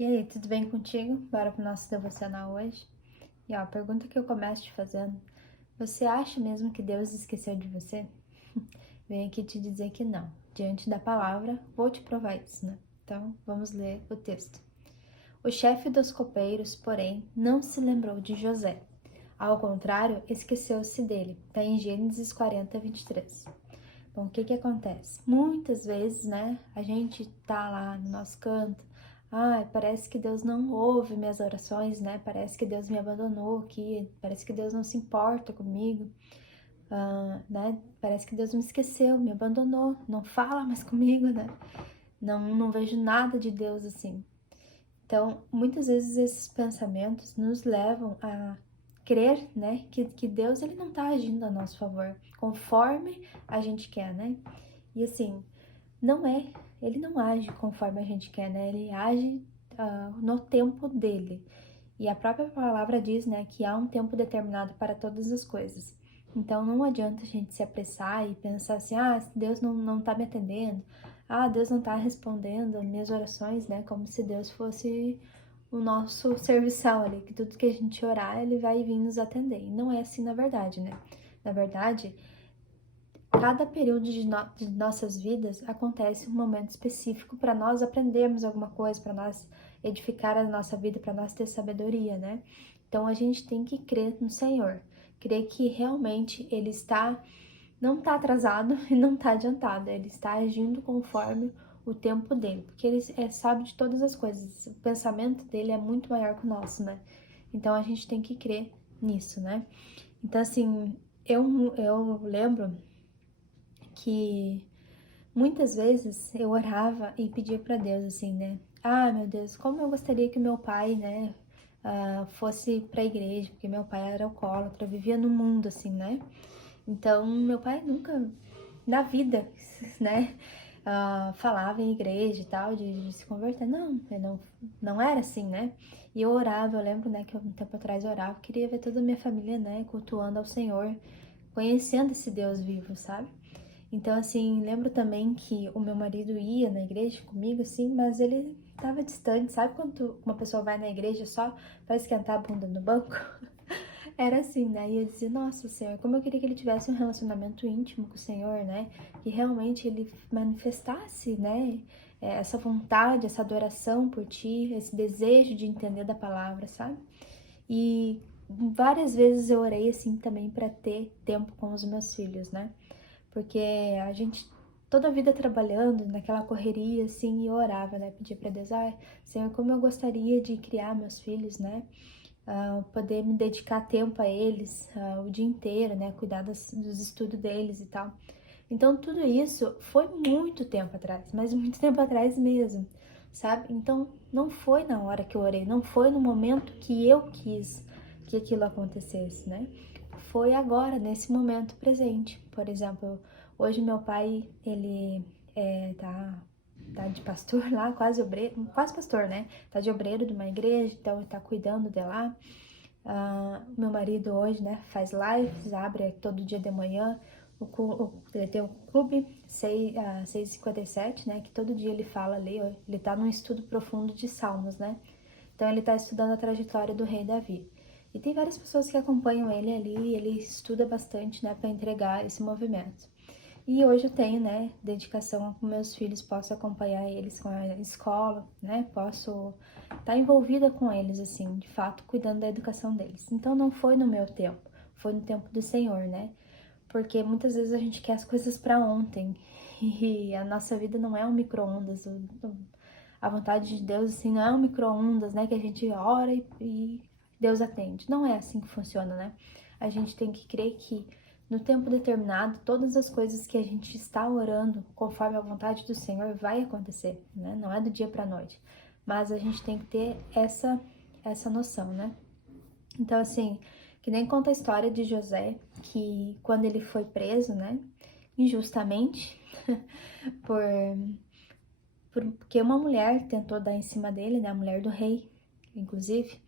E aí, tudo bem contigo? Bora pro nosso devocional hoje? E ó, a pergunta que eu começo te fazendo: você acha mesmo que Deus esqueceu de você? Venho aqui te dizer que não. Diante da palavra, vou te provar isso, né? Então, vamos ler o texto. O chefe dos copeiros, porém, não se lembrou de José. Ao contrário, esqueceu-se dele. Está em Gênesis 40, 23. Bom, o que que acontece? Muitas vezes, né, a gente tá lá no nosso canto, parece que Deus não ouve minhas orações, né, parece que Deus me abandonou aqui, parece que Deus não se importa comigo, né, parece que Deus me esqueceu, me abandonou, não fala mais comigo, né, não vejo nada de Deus assim. Então, muitas vezes esses pensamentos nos levam a crer, né, que Deus ele não tá agindo a nosso favor, conforme a gente quer, né? E assim, não é, ele não age conforme a gente quer, né? Ele age no tempo dele. E a própria palavra diz, né, que há um tempo determinado para todas as coisas. Então não adianta a gente se apressar e pensar assim, Deus não tá me atendendo, Deus não tá respondendo as minhas orações, né? Como se Deus fosse o nosso serviçal ali, que tudo que a gente orar, ele vai vir nos atender. E não é assim na verdade, né? Na verdade, cada período de nossas vidas acontece um momento específico para nós aprendermos alguma coisa, para nós edificar a nossa vida, para nós ter sabedoria, né? Então a gente tem que crer no Senhor, crer que realmente Ele não está atrasado e não está adiantado, Ele está agindo conforme o tempo dele, porque Ele sabe de todas as coisas, o pensamento dele é muito maior que o nosso, né? Então a gente tem que crer nisso, né? Então assim, eu lembro que muitas vezes eu orava e pedia para Deus assim, né? Meu Deus, como eu gostaria que meu pai, né, fosse para a igreja, porque meu pai era alcoólatra, vivia no mundo assim, né? Então, meu pai nunca na vida, né, falava em igreja e tal, de se converter. Não, não era assim, né? E eu orava, eu lembro, né, que um tempo atrás eu orava, queria ver toda a minha família, né, cultuando ao Senhor, conhecendo esse Deus vivo, sabe? Então, assim, lembro também que o meu marido ia na igreja comigo, assim, mas ele tava distante, sabe quando uma pessoa vai na igreja só pra esquentar a bunda no banco? Era assim, né? E eu dizia, nossa, Senhor, como eu queria que ele tivesse um relacionamento íntimo com o Senhor, né? Que realmente ele manifestasse, né? Essa vontade, essa adoração por Ti, esse desejo de entender da palavra, sabe? E várias vezes eu orei assim também para ter tempo com os meus filhos, né? Porque a gente toda a vida trabalhando naquela correria assim e eu orava, né? Pedia para Deus, Senhor, como eu gostaria de criar meus filhos, né? Poder me dedicar tempo a eles, o dia inteiro, né? Cuidar dos estudos deles e tal. Então tudo isso foi muito tempo atrás, mas muito tempo atrás mesmo, sabe? Então não foi na hora que eu orei, não foi no momento que eu quis que aquilo acontecesse, né? Foi agora, nesse momento presente. Por exemplo, hoje meu pai, ele tá de pastor lá, quase obreiro, quase pastor, né? Tá de obreiro de uma igreja, então ele tá cuidando de lá. Meu marido hoje, né, faz lives, abre todo dia de manhã. Ele tem um clube 6h57, né, que todo dia ele fala ali, ele tá num estudo profundo de Salmos, né? Então ele tá estudando a trajetória do rei Davi. E tem várias pessoas que acompanham ele ali, e ele estuda bastante, né, para entregar esse movimento. E hoje eu tenho, né, dedicação com meus filhos, posso acompanhar eles com a escola, né, posso estar envolvida com eles, assim, de fato, cuidando da educação deles. Então não foi no meu tempo, foi no tempo do Senhor, né, porque muitas vezes a gente quer as coisas para ontem e a nossa vida não é um micro-ondas, a vontade de Deus, assim, não é um micro-ondas, né, que a gente ora e Deus atende. Não é assim que funciona, né? A gente tem que crer que no tempo determinado, todas as coisas que a gente está orando conforme a vontade do Senhor vai acontecer, né? Não é do dia para noite. Mas a gente tem que ter essa noção, né? Então, assim, que nem conta a história de José, que quando ele foi preso, né, injustamente, por porque uma mulher tentou dar em cima dele, né, a mulher do rei, inclusive.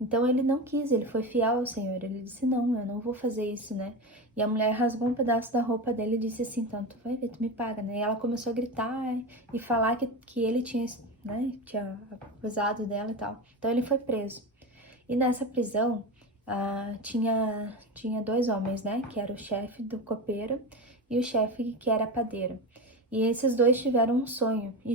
Então ele não quis, ele foi fiel ao Senhor. Ele disse: Não, eu não vou fazer isso, né? E a mulher rasgou um pedaço da roupa dele e disse assim: Então, tu vai ver, tu me paga, né? E ela começou a gritar e falar que ele tinha, né? Tinha abusado dela e tal. Então ele foi preso. E nessa prisão tinha dois homens, né? Que era o chefe do copeiro e o chefe que era padeiro. E esses dois tiveram um sonho. E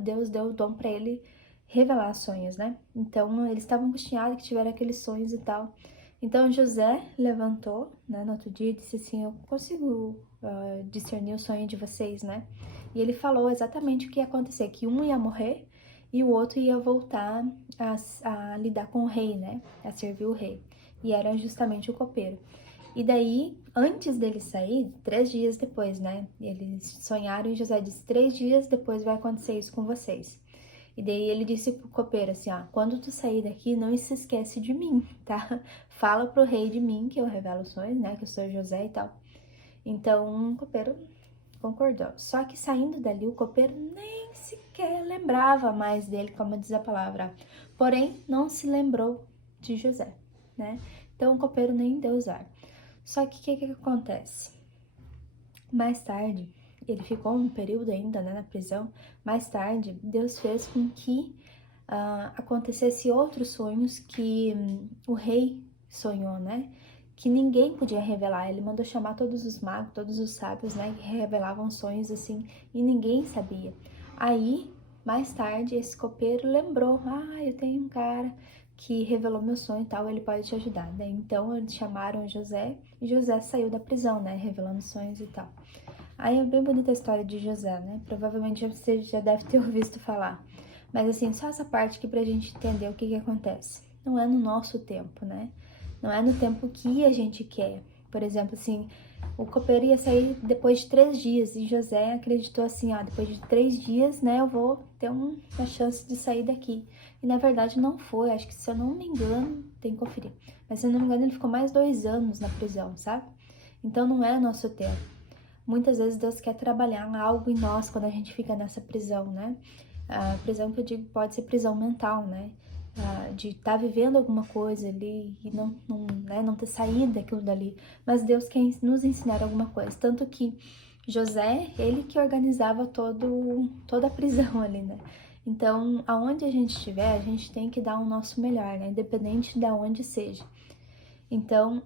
Deus deu o dom para ele revelar sonhos, né? Então eles estavam angustiados que tiveram aqueles sonhos e tal. Então José levantou, né, no outro dia e disse assim: eu consigo discernir o sonho de vocês, né? E ele falou exatamente o que ia acontecer, que um ia morrer e o outro ia voltar a lidar com o rei, né? A servir o rei. E era justamente o copeiro. E daí, antes dele sair, 3 dias depois, né? Eles sonharam e José disse: 3 dias depois vai acontecer isso com vocês. E daí ele disse pro copeiro assim: ó, quando tu sair daqui, não se esquece de mim, tá? Fala pro rei de mim, que eu revelo os sonhos, né? Que eu sou José e tal. Então o copeiro concordou. Só que saindo dali, o copeiro nem sequer lembrava mais dele, como diz a palavra. Porém, não se lembrou de José, né? Então o copeiro nem deu usar. Só que o que acontece? Mais tarde, ele ficou um período ainda, né, na prisão. Mais tarde, Deus fez com que acontecesse outros sonhos que o rei sonhou, né? Que ninguém podia revelar. Ele mandou chamar todos os magos, todos os sábios, né? Que revelavam sonhos assim e ninguém sabia. Aí, mais tarde, esse copeiro lembrou: eu tenho um cara que revelou meu sonho e tal, ele pode te ajudar, né? Então eles chamaram José e José saiu da prisão, né? Revelando sonhos e tal. Aí é bem bonita a história de José, né? Provavelmente você já deve ter ouvido falar. Mas assim, só essa parte aqui pra gente entender o que acontece. Não é no nosso tempo, né? Não é no tempo que a gente quer. Por exemplo, assim, o copeiro ia sair depois de 3 dias e José acreditou assim: depois de 3 dias, né, eu vou ter uma chance de sair daqui. E na verdade não foi, acho que se eu não me engano, tem que conferir. Mas se eu não me engano, ele ficou mais 2 anos na prisão, sabe? Então não é nosso tempo. Muitas vezes Deus quer trabalhar algo em nós quando a gente fica nessa prisão, né? A prisão que eu digo pode ser prisão mental, né? De estar vivendo alguma coisa ali e não ter saído daquilo dali. Mas Deus quer nos ensinar alguma coisa. Tanto que José, ele que organizava toda a prisão ali, né? Então, aonde a gente estiver, a gente tem que dar o nosso melhor, né? Independente de onde seja. Então,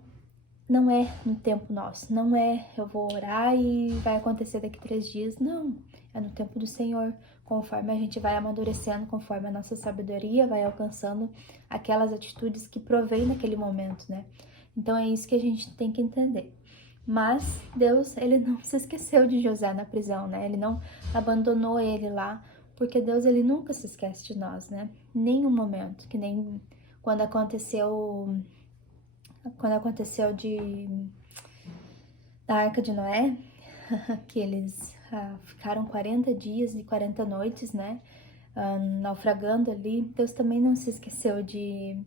não é no tempo nosso, não é eu vou orar e vai acontecer daqui 3 dias, não. É no tempo do Senhor, conforme a gente vai amadurecendo, conforme a nossa sabedoria vai alcançando aquelas atitudes que provém naquele momento, né? Então é isso que a gente tem que entender. Mas Deus, ele não se esqueceu de José na prisão, né? Ele não abandonou ele lá, porque Deus, ele nunca se esquece de nós, né? Nenhum momento, que nem quando aconteceu da Arca de Noé, que eles ficaram 40 dias e 40 noites, né, naufragando ali. Deus também não se esqueceu me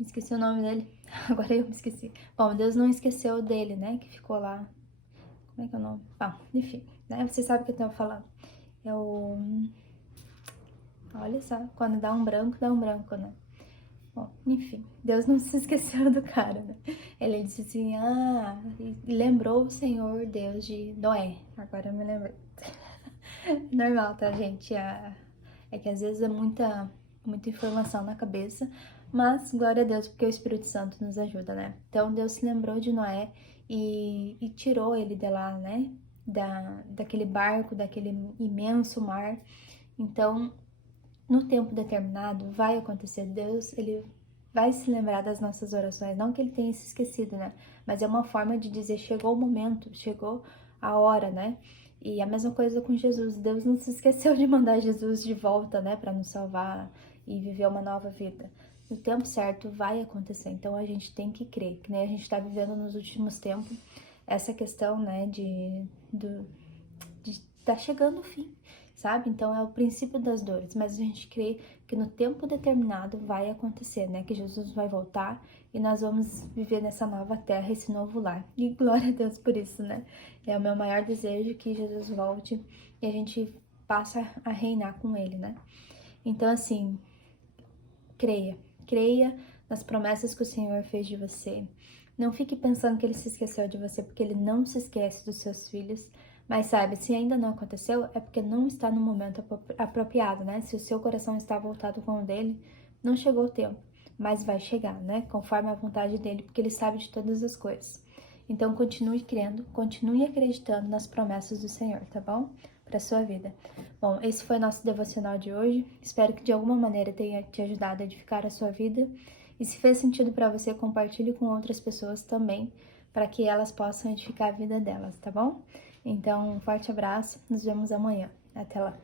esqueci o nome dele, agora eu me esqueci. Bom, Deus não esqueceu dele, né, que ficou lá. Como é que é o nome? Enfim, né, você sabe o que eu tô falando. É o... Olha só, quando dá um branco, né? Bom, enfim, Deus não se esqueceu do cara, né? Ele disse assim: e lembrou o Senhor Deus de Noé. Agora eu me lembrei. Normal, tá, gente? É que às vezes é muita informação na cabeça, mas glória a Deus, porque o Espírito Santo nos ajuda, né? Então Deus se lembrou de Noé e tirou ele de lá, né? Daquele barco, daquele imenso mar. Então, no tempo determinado, vai acontecer. Deus, ele vai se lembrar das nossas orações. Não que ele tenha se esquecido, né? Mas é uma forma de dizer: chegou o momento, chegou a hora, né? E a mesma coisa com Jesus. Deus não se esqueceu de mandar Jesus de volta, né? Para nos salvar e viver uma nova vida. No tempo certo vai acontecer. Então a gente tem que crer. Que nem a gente está vivendo nos últimos tempos. Essa questão, né? De tá chegando o fim, sabe? Então é o princípio das dores, mas a gente crê que no tempo determinado vai acontecer, né? Que Jesus vai voltar e nós vamos viver nessa nova terra, esse novo lar. E glória a Deus por isso, né? É o meu maior desejo que Jesus volte e a gente passa a reinar com ele, né? Então, assim, creia nas promessas que o Senhor fez de você. Não fique pensando que ele se esqueceu de você, porque ele não se esquece dos seus filhos, Mas saiba, se ainda não aconteceu, é porque não está no momento apropriado, né? Se o seu coração está voltado com o dele, não chegou o tempo, mas vai chegar, né? Conforme a vontade dele, porque ele sabe de todas as coisas. Então, continue crendo, continue acreditando nas promessas do Senhor, tá bom? Para sua vida. Bom, esse foi nosso devocional de hoje. Espero que de alguma maneira tenha te ajudado a edificar a sua vida. E se fez sentido para você, compartilhe com outras pessoas também, para que elas possam edificar a vida delas, tá bom? Então, um forte abraço, nos vemos amanhã. Até lá!